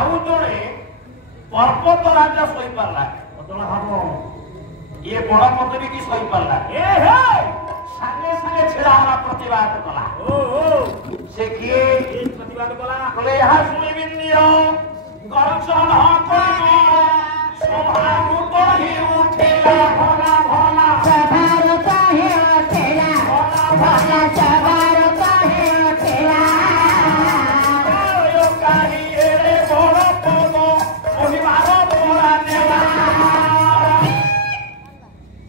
आउ जड़े पर्वत राजा सही पारा ये बड़ पदवी की सही पारा सागे सागे छिड़ा हमारा प्रतिवाद कला से किए प्रतिवाद कला बोले यहाँ सुनी बिंदियो गर्जन सभा ही उठेला भला भला सभा ही उठेला भला सभा ही उठेला काही एड़े बड़ पद ओहिमार बोला नेला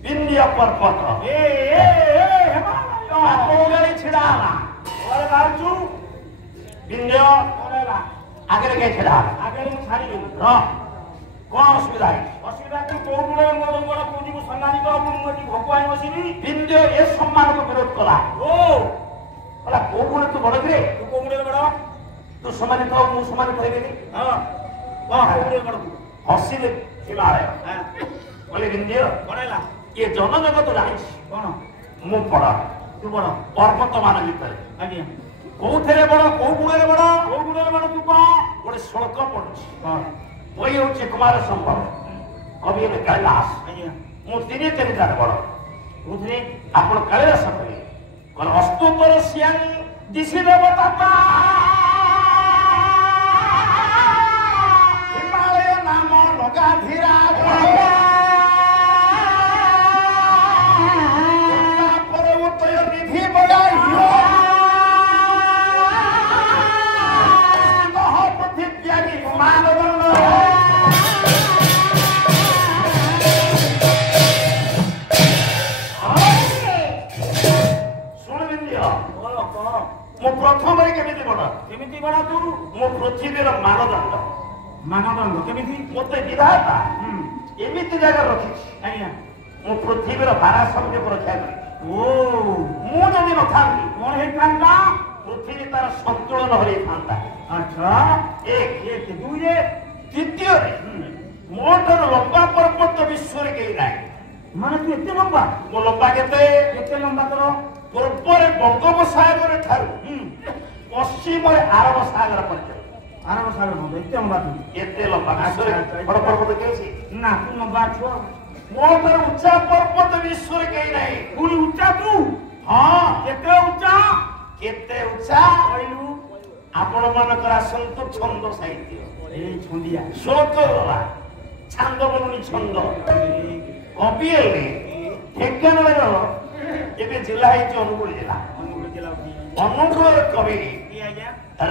बिंदिया पर्वत हिमालय छिड़ा और बाजू बिंदिया आगे के छिड़ा आगे छाड़ी कौन असुविधा है असुविधा तू कोन गुणे मोर मोर पूंजी को सम्मानित मुझी भगवान बसिबी बिंदिया ए सम्मान को विरोध कला बोला को गुणे तू बड़ रे तू कोन गुणे बड़ तू सम्मानित हो मु सम्मानित होइबेनी हां वाह कोन गुणे बड़ हसिले हिमालय हां बोले बिंदिया बड़ेला ये जन जगत जानी कोन मु पड़ा तू बड़ पर्वत मान भीतर आज्ञा कोथरे बड़ को गुणे बड़ कोन गुणे बड़ तू को गोटे श्लोक पढ़ुछि हां वही होचे कुमार संभव कवि में कैलाश आज्ञा मु तीन कार बड़ उधरे आपण कैलाश कवि कोन अस्तु पर सियान दिशि देवता हिमालय नाम लगा धीरा पर्वत निधि बड़ाई पृथ्वी मानव प्रथम केमिति बड़ा तू मो पृथ्वीर मानदंड मानदंड केमिति मते विधाता एमिति जगह रखी आज्ञा मो पृथ्वीर भारसाम्य को रक्षा करी ओ मु जदि न थांती कोन हे कांदा पृथ्वी तार संतुलन हरै थांता अच्छा एक दुई रे तृतीय रे मोटर लंबा पर्वत विश्व रे केही नाही माने तू एते लंबा मो लंबा केते एते लंबा करो पूर्व बंगोपसागर ठारू पश्चिम आरब सागर पर्यंत आरब सागर में एते लंबा तू एते लंबा विश्व रे बड़ पर्वत केछि ना तू लंबा छो मोटर ऊंचा पर्वत विश्व रे केही नाही पुनी ऊंचा तू हां केते ऊंचा कहलु आपण मानकर आसंतु छंद साहित्य ए छंदिया श्लोक गला छंद बोलुनी छंद कवि एले ढेंकानाल एबे जिला है अनुगुल जिला अनुगुल कवि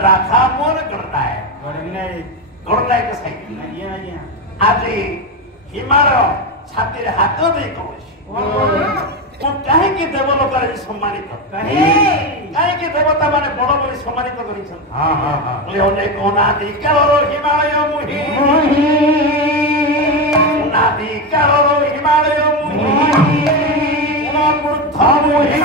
राधा मोहन गणनायक साहित्य आज हिमालय छाती रे हाथ दे कहूछि तू कहीं देवलोक सम्मानित कहीं देवता माने बड़ बड़ी सम्मानित अनेक अनादि काल हिमालय मुहि अनादि काल हिमालय मुहि मूर्ध मुहि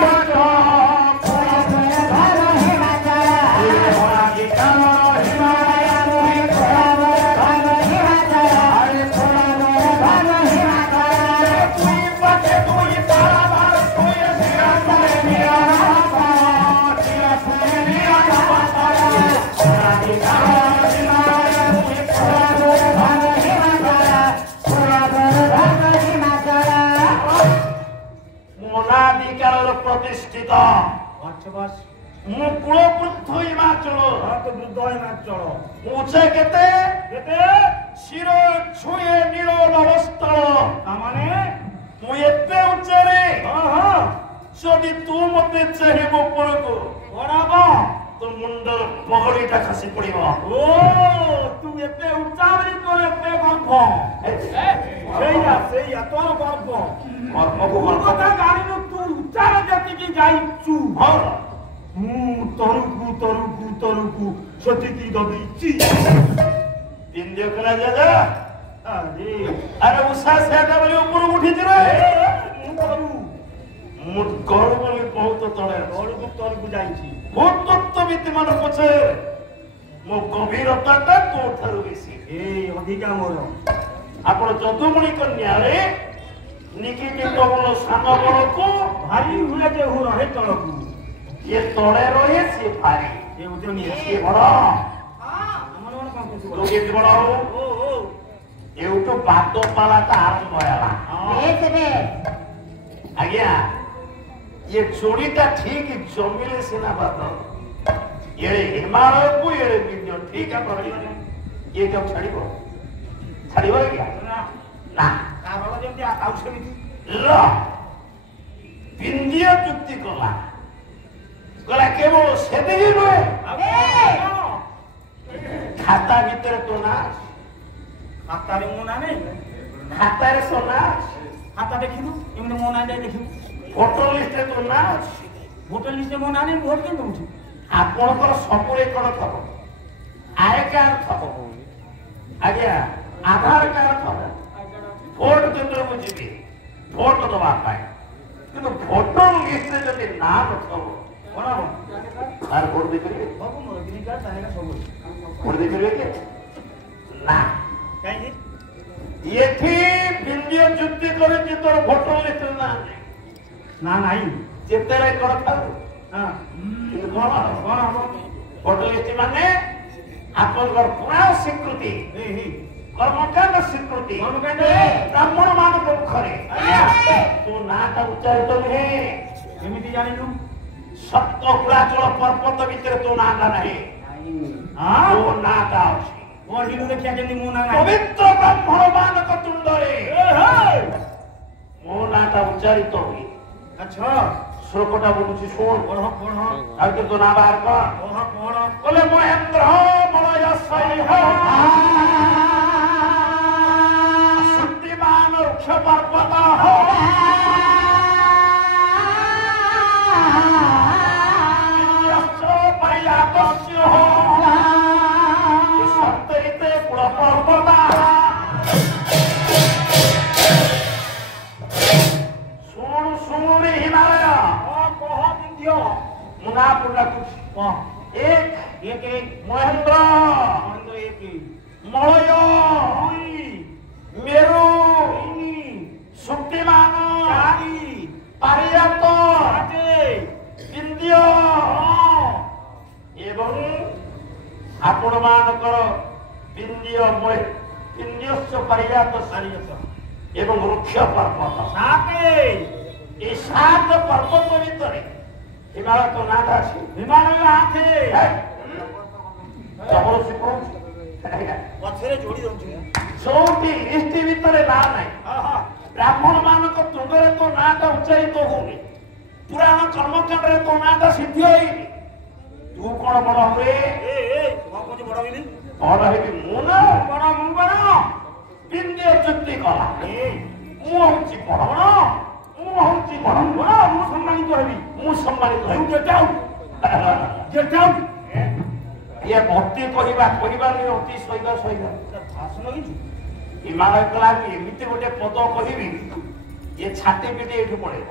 प्रतिष्ठित मुकुल वृद्ध हिमाचल ऊंचे केते शिर छुए नील नवस्थल माने तू एते ऊंचे रे जदि तू मते चाहिबो परको बराबो तो मुंडर पगड़ीटा खसी पड़िबो ओ तू एते ऊंचा रे तोर एते गर्भ सेया तोर गर्भ को কথা জানিनु तू ऊंचा रे जति की जाइचू हां तरुकु सती की दबीची इंद्र कला जाजा अरे उषा से आटा बोली ऊपर उठी रे मुट गौर बोली बहुत तळे तरुकु जाइची बहुत तत्वविद मान पछे मो गभीरताटा तो ठारू बेसी ए अधिका मोर आपण जदुमणि कन्या रे निकी के कबल सान बड़ को भारी हुए जे हो रहे तळकु ये तळे रहे से भारी ये उजनी ये बड़ मन मन कोन ତୁ କେମିତି ବଡ ହବୁ? ଏଉଠୁ ବାଦ ପାଲାଟା ଆରମ୍ଭ ହେଲା। ଆଜ୍ଞା ये ଚୋରିଟା ଠିକ ଜମିଲେ ସିନା ବାଦ ଏଡେ ହିମାଳୟକୁ ଏଡେ ବିନ୍ୟ ଠିକ କରିବ ଇଏ କେଉଁ ଛାଡିବ ଆଜ୍ଞା ନା ବିନ୍ଦିୟ ଯୁକ୍ତି କଲା କହିଲା କେବଳ ସେତିକି ନୁହେଁ ଖାତା ଭିତରେ ତୋ ନା ଖାତାରେ ମୋ ନାଁ ନାହିଁ ଖାତାରେ ତୋ ନା ଖାତା ଦେଖିଲୁ ଏମିତି ମୋ ନାଁ ଯାଇ ଦେଖିଲୁ ଭୋଟର ଲିଷ୍ଟରେ ତୋ ନା ଭୋଟର ଲିଷ୍ଟରେ ମୋ ନାଁ ନାହିଁ ଭୋଟ କେମିତି ଦଉଛି ଆପଣଙ୍କର ସବୁରେ କଣ ଥବ ଆଇ କାର୍ଡ ଥବ ଆଜ୍ଞା ଆଧାର କାର୍ଡ ଥବ ଭୋଟ କେନ୍ଦ୍ରକୁ ଯିବି ଭୋଟ ଦେବା ପାଇଁ କିନ୍ତୁ ଭୋଟର ଲିଷ୍ଟରେ ଯଦି ନାଁ ନଥବ କଣ ହବ ତାର ଭୋଟ ଦେଇପାରିବେ ଭୋଟ ଦେଇପାରିବେ କି ନା କାହିଁକି ଏଠି ବିନ୍ଦିୟ ଯୁକ୍ତି କରିଛି ତୋର ଭୋଟର ଲିଷ୍ଟରେ ନା ନା ନାହିଁ ଯେତେବେଳେ କରିଥାଉ କିନ୍ତୁ କଣ ହବ ଭୋଟର ଲିଷ୍ଟ ମାନେ ଆପଣଙ୍କର ପୁରା ସ୍ୱୀକୃତି କର୍ମକାଣ୍ଡ ସ୍ୱୀକୃତି ବ୍ରାହ୍ମଣ ମାନଙ୍କ ମୁଖରେ ତୋ ନାଁଟା ଉଚ୍ଚାରିତ ନୁହେଁ କେମିତି ଜାଣିଲୁ ସପ୍ତ କୁଳାଚଳ ପର୍ବତ ଭିତରେ ତୋ ନାଁଟା ନାହିଁ ତୋ ନାଁଟା ଅଛି ପଢିଲୁ ଦେଖିଆ କେମିତି ମୋ ନାଁ ନାହିଁ ପବିତ୍ର ବ୍ରାହ୍ମଣ ମାନଙ୍କ ତୁଣ୍ଡରେ ମୋ ନାଁଟା ଉଚ୍ଚାରିତ ହୁଏ ଆଚ୍ଛା ଶ୍ଲୋକଟା ବୋଲୁଛି ଶୁଣ ପଢ ପଢ ଆଉ ତୁ ତୋ ନାଁ ବାହାର କର ପଢ ପଢ ବୋଲେ ମହେନ୍ଦ୍ର ମଳୟ ଶୈହ ଶକ୍ତିମାନ ବୃକ୍ଷ ପର୍ବତ ସପ୍ତରିତେ କୁଳ ପର୍ବତ ଶୁଣୁ ଶୁଣୁରେ ହିମାଳୟ କହ ବିନ୍ଧିଅ ମୁନା ପୁଲାକୁଛି ଏକ ମହେନ୍ଦ୍ର ଏକ ମଳୟ ଦୁଇ ମେରୁ ଶକ୍ତିମାନ ଚାରି ପାରିଜାତ ପାଞ୍ଚ ବିନ୍ଦିୟ ଏବଂ ଆପଣ ମାନଙ୍କର ବିନ୍ଦିୟ ପାରିଜାତ ପାରିଜାତ ଏବଂ ବୃକ୍ଷ ପର୍ବତ এই সাত পর্বত ভিতরে হিমালয় তো নাটা আছে হিমালয় আছে ପଛରେ ଯୋଡି ଦଉଛି ଯୋଉଠି ଲିଷ୍ଟ ଭିତରେ ନାଁ ନାହିଁ ବ୍ରାହ୍ମଣ ମାନଙ୍କ ତୁଣ୍ଡରେ ତୋ ନାଁଟା ଉଚ୍ଚାରିତ ହଉନି ପୁରାଣ କର୍ମକାଣ୍ଡରେ ତୋ ନାଁଟା ସିଦ୍ଧି ହେଇନି ତୁ କଣ ବଡ ହୁଏ ବଡ ହେବି ବଡ ହେବି ମୁଁ ନା ମୁଁ ବଡ ବିନ୍ଦିୟ ଯୁକ୍ତି କଲା ମୁଁ ହଉଛି ବଡ ମୁଁ ହଉଛି ବଡ ମୁଁ ସମ୍ମାନିତ ହେବି ମୁଁ ସମ୍ମାନିତ ହେବି ଇଏ ଭକ୍ତି କହିବାନି ଅତି ସହିତ ହିମାଳୟ କଲା ଏମିତି ଗୋଟେ ପଦ କହିବି ଇଏ ଛାତି ପିଟି ଏଇଠୁ ପଳେଇବ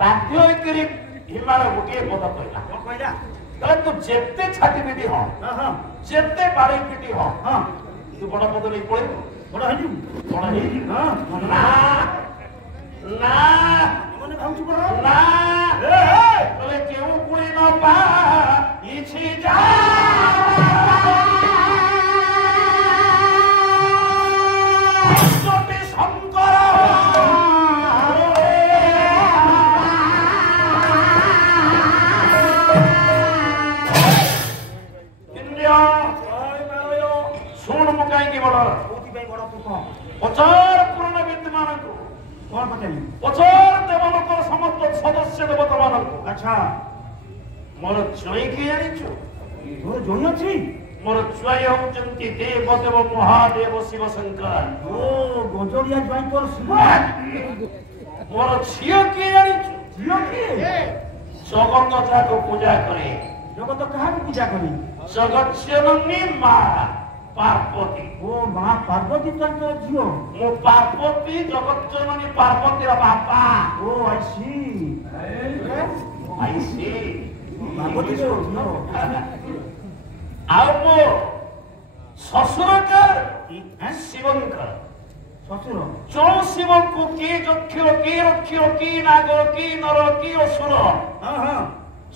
ବାଧ୍ୟ ହେଇକରି ହିମାଳୟ ଗୋଟିଏ ପଦ କହିଲା କହିଲା ତୁ ଯେତେ ଛାତି ପିଟି ହ ଯେତେ ବାଡି ପିଟି ହ ତୁ ବଡ ପଦ ନେଇ ପଳେଇବ ବଡ ହେଇଯିବୁ ବଡ ହେଇଯିବୁ ନା ନା ନା କହିଲେ କେଉଁ କୁଳି ନ ପା କିଛି ଯା ଶଙ୍କର ଶୁଣ ମୁଁ କାହିଁକି ବଡ ପଚାର ପୁରାଣ ବ୍ୟକ୍ତି ମାନଙ୍କୁ କଣ ପଚାରିଲି ପଚାର ଦେବଲୋକର ସମସ୍ତ ସଦସ୍ୟ ଦେବତା ମାନଙ୍କୁ ଆଚ୍ଛା ମୋର ଜ୍ୱାଇଁ କିଏ ଜାଣିଛୁ ତୋର ଜଣେ ଅଛି ମୋର ଜ୍ୱାଇଁ ହଉଛନ୍ତି ଦେବଦେବ ମହାଦେବ ଶିବ ଶଙ୍କର ଓ ଗଜରିଆ ଜ୍ୱାଇଁ ତୋର ଶିବ ମୋର ଝିଅ କିଏ ଜାଣିଛୁ ଝିଅ କିଏ ଜଗତ ଯାକୁ ପୂଜା କରେ ଜଗତ କାହାକୁ ପୂଜା କରେ ଜଗତ ଜନନୀ ମା ପାର୍ବତୀ ଓ ମା ପାର୍ବତୀ ତୋର ଝିଅ ମୁଁ ପାର୍ବତୀ ଜଗତ ଜନନୀ ପାର୍ବତୀର ବାପା ଓ ଆଇ ସି ପାର୍ବତୀର ଝିଅ ଆଉ ମୋ ଶ୍ୱଶୁରଙ୍କର ଶିବଙ୍କର ଶ୍ୱଶୁର ଯୋଉ ଶିବଙ୍କୁ କି ଯକ୍ଷର କି ରକ୍ଷର କି ନାଗର କି ନର କି ଅସୁର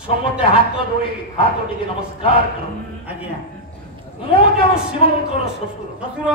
ସମସ୍ତେ ହାତ ଯୋଡ଼ି ହାତ ଟିକେ ନମସ୍କାର କର ଆଜ୍ଞା ମୁଁ ଜଣେ ଶିବଙ୍କର ଶ୍ୱଶୁର ଶ୍ୱଶୁର